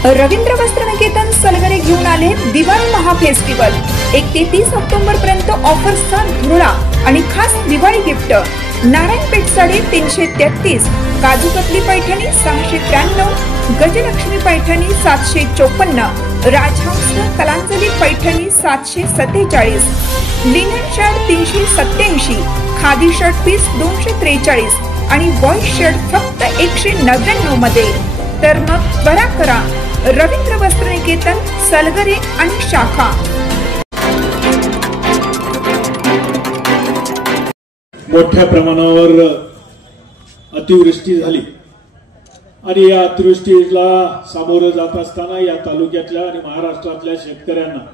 रवींद्र वस्त्र निकेतन सलगरे घेऊन आले दिवाळी महाफेस्टिवल। 1 ते 30 ऑक्टोबर पर्यंत ऑफर्सचा धुरळा आणि खास Diwali gift. Narayan Peth sari 333, kaju katli Paithani 693, Gajalakshmi Paithani 754, Rajhans Kalanjali Paithani 747, linen shirt 387, khadi shirt piece 243 आणि बॉय शर्ट फक्त 199 मध्ये। तर मग त्वरा करा, रवींद्र वस्त्र निकेतन सलगरे आणि शाखा। मोठ्या प्रमाणावर अतिवृष्टी झाली आणि या अतिवृष्टीला सामोरं जात असताना या तालुक्यातल्या आणि महाराष्ट्रातल्या शेतकऱ्यांना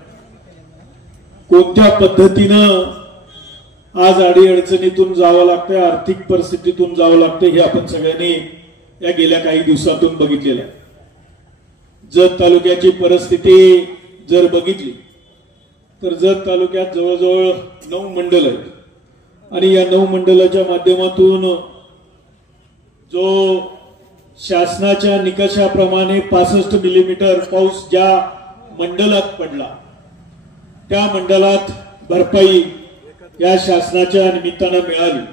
कोणत्या पद्धतीनं आज अडीअडचणीतून जावं लागतंय, आर्थिक परिस्थितीतून जावं लागतंय हे आपण सगळ्यांनी या गेल्या काही दिवसातून बघितलेलं आहे। जत तालुक्याची परिस्थिती जर बघितली तर जत तालुक्यात जवळजवळ 9 मंडल आहेत आणि या 9 मंडलाच्या माध्यमातून जो शासनाच्या निकषाप्रमाणे 65 मिलीमीटर पाऊस ज्या मंडलात पडला त्या मंडलात भरपाई या शासनाच्या निमित्तानं मिळाली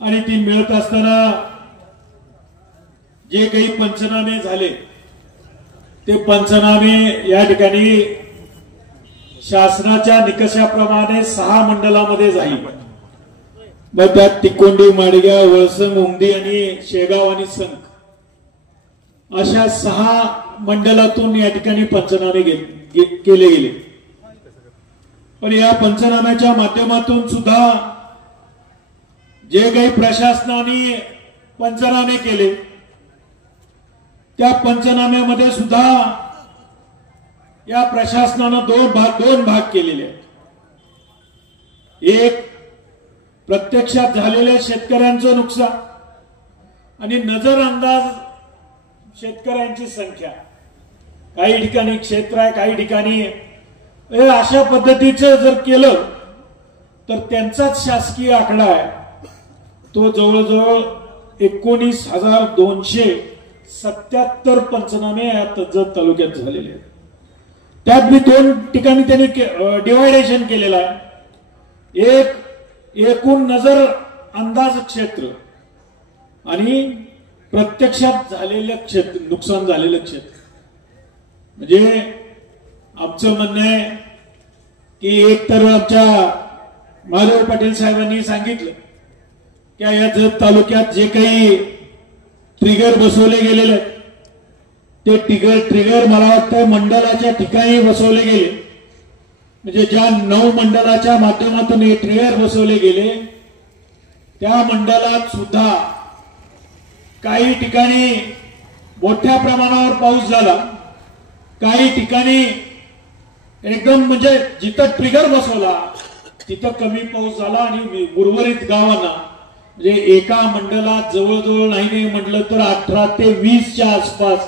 आणि ती मिळत असताना जे काही पंचनामे झाले ते पंचनामे या ठिकाणी शासनाच्या निकषाप्रमाणे 6 मंडलामध्ये झाली। मग त्यात तिकोंडी, माडगाव, वळसंग, उमदी आणि शेगाव आणि संख अशा 6 मंडलातून या ठिकाणी पंचनामे केले गेले। पण या पंचनाम्याच्या माध्यमातून सुद्धा जे काही प्रशासनाने पंचनामे केले त्या पंचनाम्यामध्ये सुद्धा या प्रशासनानं दोन भाग केलेले आहेत। एक प्रत्यक्षात झालेल्या शेतकऱ्यांचं नुकसान आणि नजर अंदाज शेतकऱ्यांची संख्या। काही ठिकाणी क्षेत्र आहे, काही ठिकाणी अशा पद्धतीचं जर केलं तर त्यांचाच शासकीय आकडा आहे तो जवळजवळ 19,277 पंचनामे जत तालुक्यात झालेले आहेत। त्यात मी 2 ठिकाणी त्यांनी डिवायडेशन केलेलं आहे। एक एकूण नजर अंदाज क्षेत्र आणि प्रत्यक्षात झालेलं क्षेत्र, नुकसान झालेलं क्षेत्र। म्हणजे आमचं म्हणणं आहे की एक तर आमच्या महादेव पाटील साहेबांनी सांगितलं की या जत तालुक्यात जे काही ट्रिगर बसवले गेलेले आहेत ते ट्रिगर मला वाटतं मंडलाच्या ठिकाणी बसवले गेले। म्हणजे ज्या 9 मंडलाच्या माध्यमातून हे ट्रिगर बसवले गेले त्या मंडलात सुद्धा काही ठिकाणी मोठ्या प्रमाणावर पाऊस झाला, काही ठिकाणी एकदम म्हणजे जिथं ट्रिगर बसवला तिथं कमी पाऊस झाला आणि उर्वरित गावांना म्हणजे एका मंडलात जवळजवळ नाही म्हटलं तर 18 ते 20च्या आसपास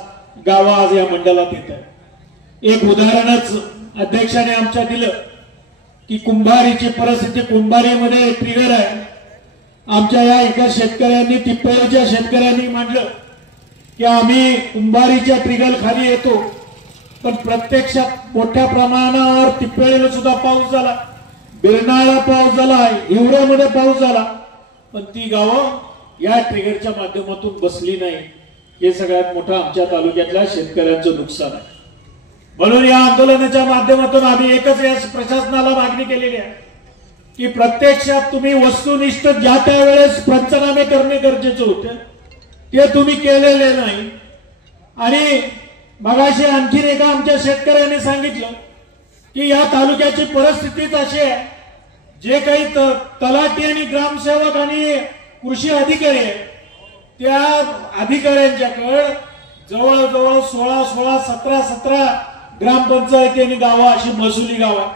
गावं आज या मंडलात येत आहेत। एक उदाहरणच अध्यक्षाने आमच्या दिलं की कुंभारीची परिस्थिती, कुंभारीमध्ये ट्रिगर आहे। आमच्या या एका शेतकऱ्यांनी, टिप्पळीच्या शेतकऱ्यांनी मांडलं की आम्ही कुंभारीच्या ट्रिगर खाली येतो, पण प्रत्यक्षात मोठ्या प्रमाणावर टिप्पळीला सुद्धा पाऊस झाला, बिरनाळा पाऊस झाला, हिवऱ्यामध्ये पाऊस झाला, पण ती गावं या ट्रिगरच्या माध्यमातून बसली नाही। हे सगळ्यात मोठं आमच्या तालुक्यातल्या शेतकऱ्यांचं नुकसान आहे। म्हणून या आंदोलनाच्या माध्यमातून आम्ही एकच या प्रशासनाला मागणी केलेली आहे की प्रत्यक्षात तुम्ही वस्तुनिष्ठ ज्या त्यावेळेस पंचनामे करणे गरजेचे होते ते तुम्ही केलेले नाही। आणि मगाशी आणखीन एका आमच्या शेतकऱ्याने सांगितलं की या तालुक्याची परिस्थितीच अशी आहे, जे काही तलाठी आणि ग्रामसेवक आणि कृषी अधिकारी आहेत त्या अधिकाऱ्यांच्याकडे जवळजवळ 16, 17 ग्रामपंचायती आणि गावं अशी महसुली गाव आहे।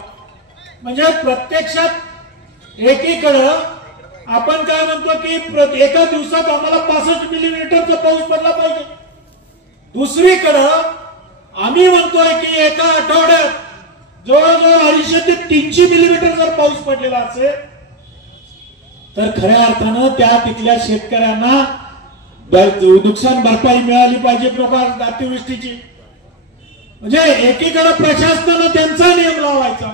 म्हणजे प्रत्यक्षात एकीकडं आपण काय म्हणतो की एका दिवसात आम्हाला 65 मिलीमीटरचा पाऊस पडला पाहिजे, दुसरीकडं आम्ही म्हणतोय की एका आठवड्यात जवळजवळ 250 ते 300 मिलीमीटर जर पाऊस पडलेला असेल तर खऱ्या अर्थानं त्या तिथल्या शेतकऱ्यांना नुकसान भरपाई मिळाली पाहिजे प्रकार अतिवृष्टीची। म्हणजे एकीकडे प्रशासनानं त्यांचा नियम लावायचा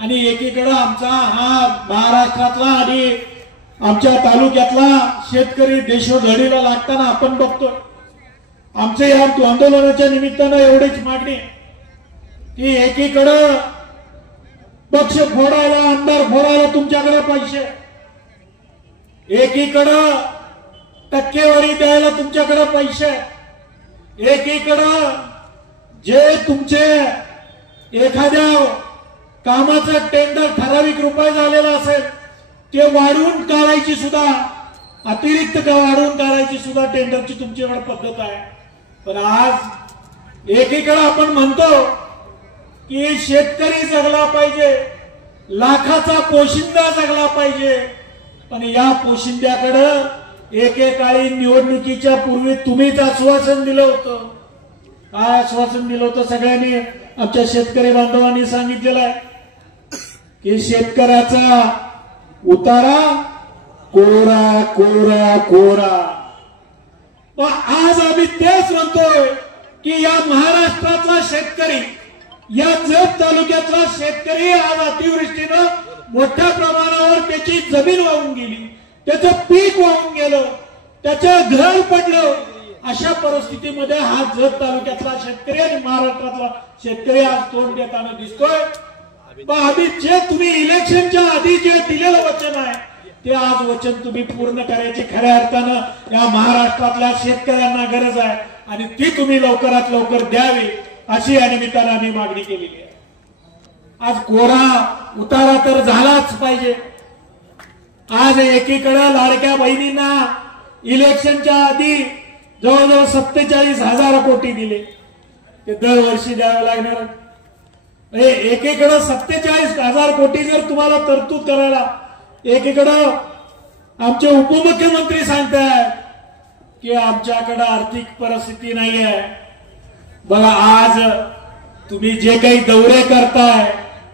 आणि एकीकडे आमचा हा महाराष्ट्रातला आणि आमच्या तालुक्यातला शेतकरी देशोधडीला लागताना आपण बघतोय. आमच्या या आंदोलनाच्या निमित्तानं एवढीच मागणी की एकीकडं पक्ष फोडायला आमदार फोडायला तुमच्याकडे पैसे, एकीकडं टक्केवारी द्यायला तुमच्याकडे पैसे, एकीकडं जे तुमचे एखाद्या कामाचं टेंडर ठराविक रुपये झालेलं असेल ते वाढवून काढायची सुद्धा, अतिरिक्त वाढवून काढायची सुद्धा टेंडरची तुमच्याकडे पद्धत आहे. पण आज एकीकडे आपण म्हणतो की शेतकरी जगला पाहिजे, लाखाचा पोशिंदा जगला पाहिजे, पण या पोशिंद्याकडं एकेकाळी निवडणुकीच्या पूर्वी तुम्हीच आश्वासन दिलं होतं. काय आश्वासन दिलं होतं? सगळ्यांनी आमच्या शेतकरी बांधवांनी सांगितलेलं आहे की शेतकऱ्याचा उतारा कोरा कोरा कोरा. पण आज आम्ही तेच म्हणतोय की या महाराष्ट्रातला शेतकरी, या जत तालुक्यातला शेतकरी आज अतिवृष्टीनं मोठ्या प्रमाणावर त्याची जमीन वाहून गेली, त्याचं पीक वाहून गेलं, त्याचं घर पडलं. अशा परिस्थितीमध्ये हा जत तालुक्यातला शेतकरी आणि महाराष्ट्रातला शेतकरी आज तोंड देताना दिसतोय. पण आधी जे तुम्ही इलेक्शनच्या आधी जे दिलेलं वचन आहे ते आज वचन तुम्ही पूर्ण करायची खऱ्या अर्थानं या महाराष्ट्रातल्या शेतकऱ्यांना गरज आहे आणि ती तुम्ही लवकरात लवकर द्यावी अशी या निमित्तानं आम्ही मागणी केलेली आहे. आज कोरा उतारा तर झालाच पाहिजे. आज एकीकडे लाडक्या बहिणींना इलेक्शनच्या आधी जवळजवळ 47,000 कोटी दिले, ते दरवर्षी द्यावे लागणार. एकीकडे 47,000 कोटी जर तुम्हाला तरतूद करायला, एकीकडं आमचे उपमुख्यमंत्री सांगतायत की आमच्याकडे आर्थिक परिस्थिती नाही आहे. बघा आज तुम्ही जे काही दौरे करताय,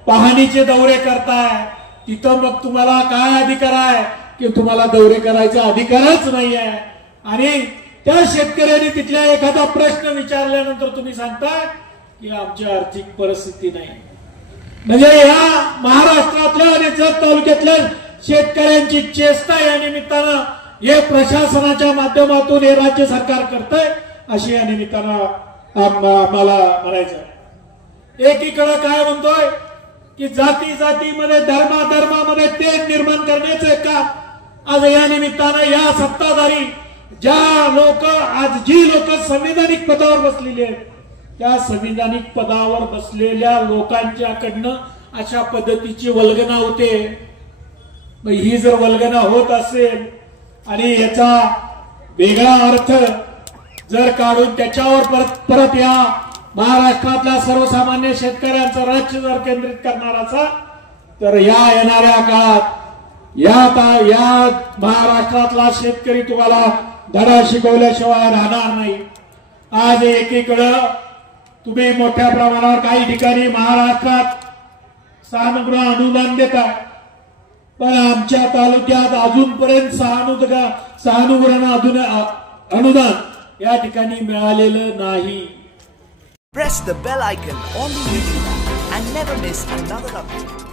पाहणीचे दौरे करताय, तिथं मग तुम्हाला काय अधिकार आहे की तुम्हाला दौरे करायचा अधिकारच नाही आहे. आणि त्या शेतकऱ्यांनी तिथल्या एखादा प्रश्न विचारल्यानंतर तुम्ही सांगताय की आमची आर्थिक परिस्थिती नाही. म्हणजे या महाराष्ट्रातल्या आणि जत तालुक्यातल्या शेतकऱ्यांची चेष्टा या निमित्तानं हे प्रशासनाच्या माध्यमातून हे राज्य सरकार करतंय अशी या निमित्तानं आम्हाला म्हणायचं. एकीकडे काय म्हणतोय की जाती जातीमध्ये धर्मामध्ये तेढ निर्माण करण्याचं काम आज या निमित्तानं या सत्ताधारी जी लोक संविधानिक पदावर बसलेली आहेत त्या संविधानिक पदावर बसलेल्या लोकांच्याकडनं अशा पद्धतीची वल्गना होते. ही जर वल्गना होत असेल आणि याचा वेगळा अर्थ जर काढून त्याच्यावर परत या महाराष्ट्रातल्या सर्वसामान्य शेतकऱ्यांचं राज्य जर केंद्रित करणार असा तर या येणाऱ्या काळात या महाराष्ट्रातला शेतकरी तुम्हाला धडा शिकवल्याशिवाय राहणार नाही. आज एकीकडे तुम्ही मोठ्या प्रमाणावर काही ठिकाणी महाराष्ट्रात सहानुभूती अनुदान देताय, पण आमच्या तालुक्यात अजूनपर्यंत सहानुभूती अनुदान या ठिकाणी मिळालेलं नाही. Press the bell icon on the video and never miss another update.